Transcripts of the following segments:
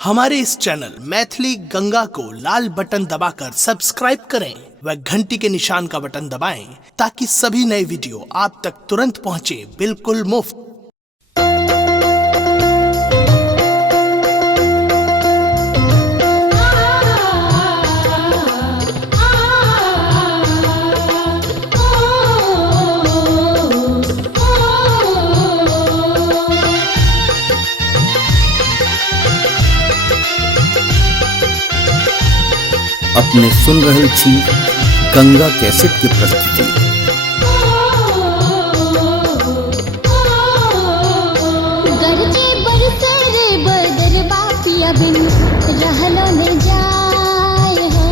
हमारे इस चैनल मैथिली गंगा को लाल बटन दबाकर सब्सक्राइब करें व घंटी के निशान का बटन दबाएं ताकि सभी नए वीडियो आप तक तुरंत पहुंचे बिल्कुल मुफ्त। अपने सुन रहल छी गंगा कैसेट के प्रस्तुति। गरजे बरसर बदर बापिया बिन रहलो न जाए हो।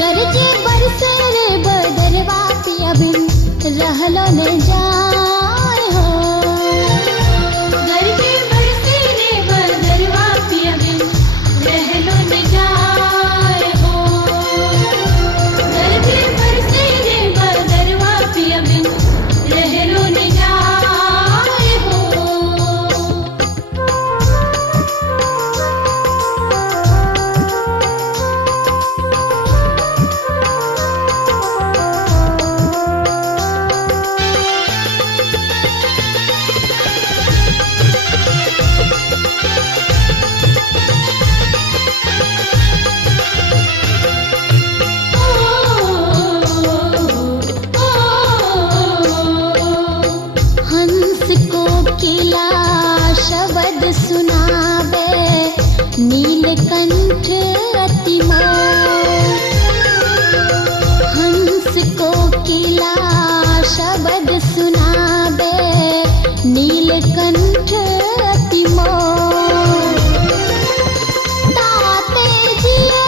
गरजे बरसर बदर बापिया बिन रहलो न जाए हो। गरजे बरसर बदर बापिया बिन रहलो न जाए हो। गरजे बरसर बदर बापिया बिन रहलो न जाए हो। हंस को किला शब्द सुनावे नीलकंठ अति मोर। हंस को किला शब्द सुनावे नीलकंठ अति मोर। ताते जिए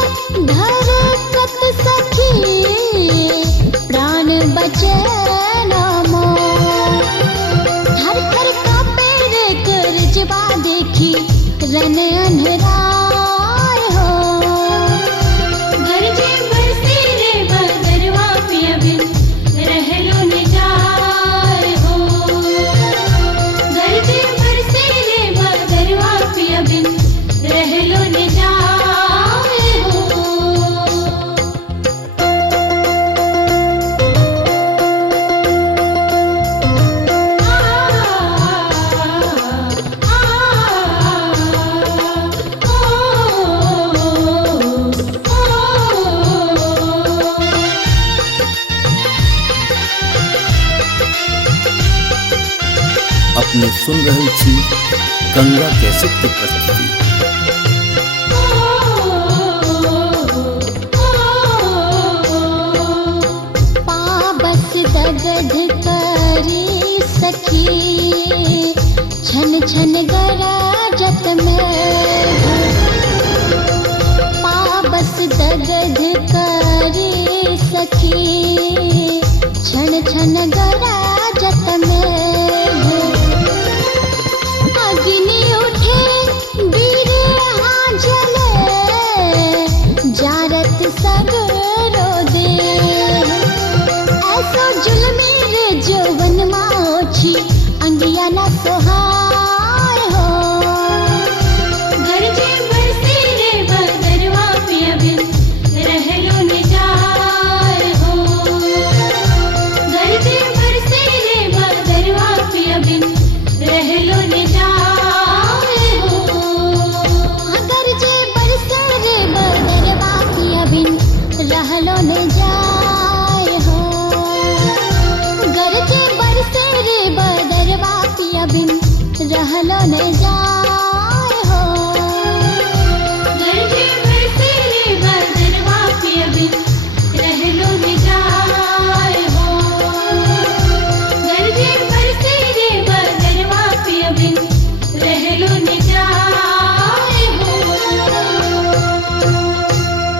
धरकत सखी प्राण बचे न मोर। थर थर कांपे रे करजबा देखी रन अन्हराय हो। गरजे बरसे रे बदरवा पिया बिन रहलो न जाए हो। गरजे बरसे रे बदरवा पिया बिन रहलो न जाए हो। अपने सुन रहल छी गंगा कैसेट के प्रस्तुति।